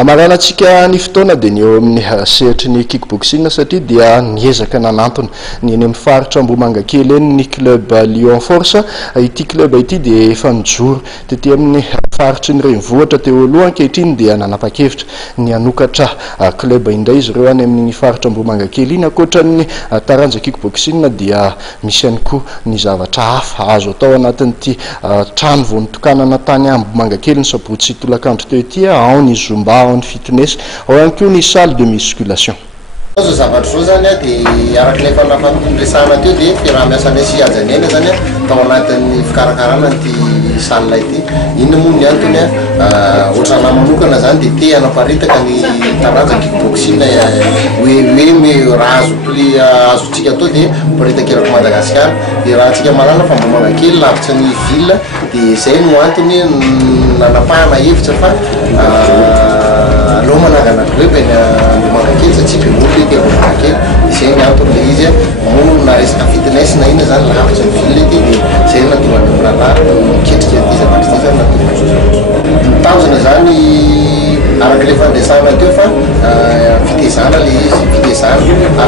Amaranantsika ny fotoana dia ny eo amin'ny sehitry ny kickboxing satria dia niezaka nanantona ny eny amin'ny faritra Ambohimanga kely eny ny club Lion Force. Ity club ity dia efa nijoro tetỳ amin'ny faritry ny renivohitra teo aloha, ankehitriny dia nanapa-kevitra ny hanokatra club indray izy ireo any amin'ny faritra Ambohimanga kely iny. Ankoatran'ny taranja kickboxing dia misy ihany koa ny zavatra hafa azo atao anatin'ity trano vao nitokanana tany Ambohimanga kely ny sabotsy tolakandro teo ity, ao ny zumba, ao ny fitness, ao ihany koa ny salle de musculation. Azo zavatra zao zany dia arak'ilay fandraisana teo dia raha miasanay sy hajanena zany tao anatin'ny fikarakarana ity salle ity. Inona moa ny antony ohatrana manokana zany dia te hanaparitaka ny taranja kickboxing hoe raha azotsika atao dia miparitaka erako Madagasikara. Dia raha antsika malala fa Ambohimanga kely lavitra ny ville dia izay no antony nanapahana hevitra fa aleo manangana club eny Ambohimanga kely satria be molo ety Ambohimanga kely. Izay ny antony le izy moa na resaka fitness na ina zany lavitra ny ville ety dia izay natonga ny miraharaha miketrika ity zavatra ity zany natonga mitazona zany arak'ilay fandraisana teo fa fitezana le izy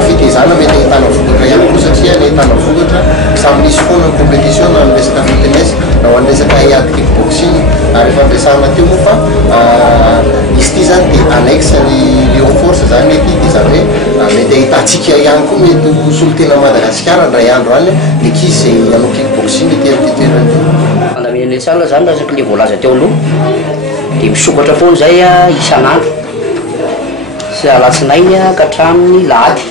fitezana mety ahitana vokatra ihany koa satria ny ahitana vokatra samy misy foana ny compétition na ny resaka fitness na ho any resaka hiady kickboxing. Ary fandraisana teo moa fa izy ity zany dia annexe ny Lion Force zany mety dia zany hoe mety ahitantsika ihany koa mety solo tena Madagasikara ndray andro any ekizy zay hanao kickboxing ety amin'ny toerana ity. Fandaminan'ilay salle zany lazaky le voalaza teo aloha dia misokatra foana zay isan'andro sy alatsinainy ka hatramin'ny lahady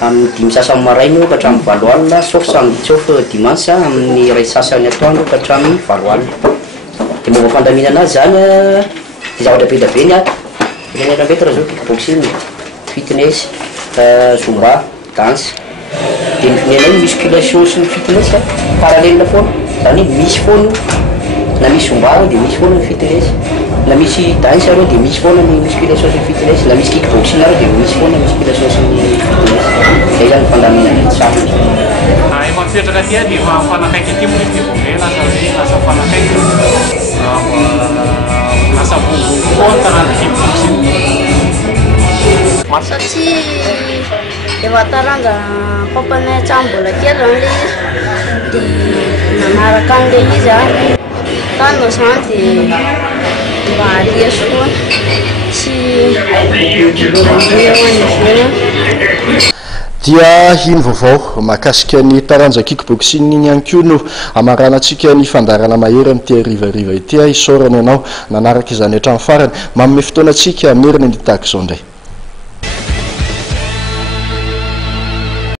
amin'ny 5 sasany maraina ka hatramin'ny 7 alina sauf samedi sauf dimanche amin'ny ray sasany atoandro ka hatramin'ny 7 alina. Dia momba fandaminana azy zany dia zavatra be da be ny raha zao kickboxing, fitness, zumba, danse. Dia ny finenainy musculation sy ny fitness parallèle foana zany misy foana na misy zumba dia misy foana ny fitness, na misy danse arô dia misy foana ny musculation sy ny fitness, na misy kickboxing arô dia misy foana musculation sy ny fitness. Zay zany fandaminana ny samy. Efa mipetraka aty dia efa fanakaiky aty moa izy dia lasa fanakaiky lasa vonivony koa ny taranja kickboxing. Satria efa taranja papanay hatramin'ny mbola kely zany le izy dia nanaraka an'ilay izy tany zany dia mba hareso foana sy dia iny vaovao mahakasika ny taranja kickboxing iny ihany koa no amaranantsika ny fandarana mahery amin'ity arivariva ity. Isaorana ianao nanaraka izany hatramin'ny farany, manome fotoanantsika merina ny tahaka izao indray.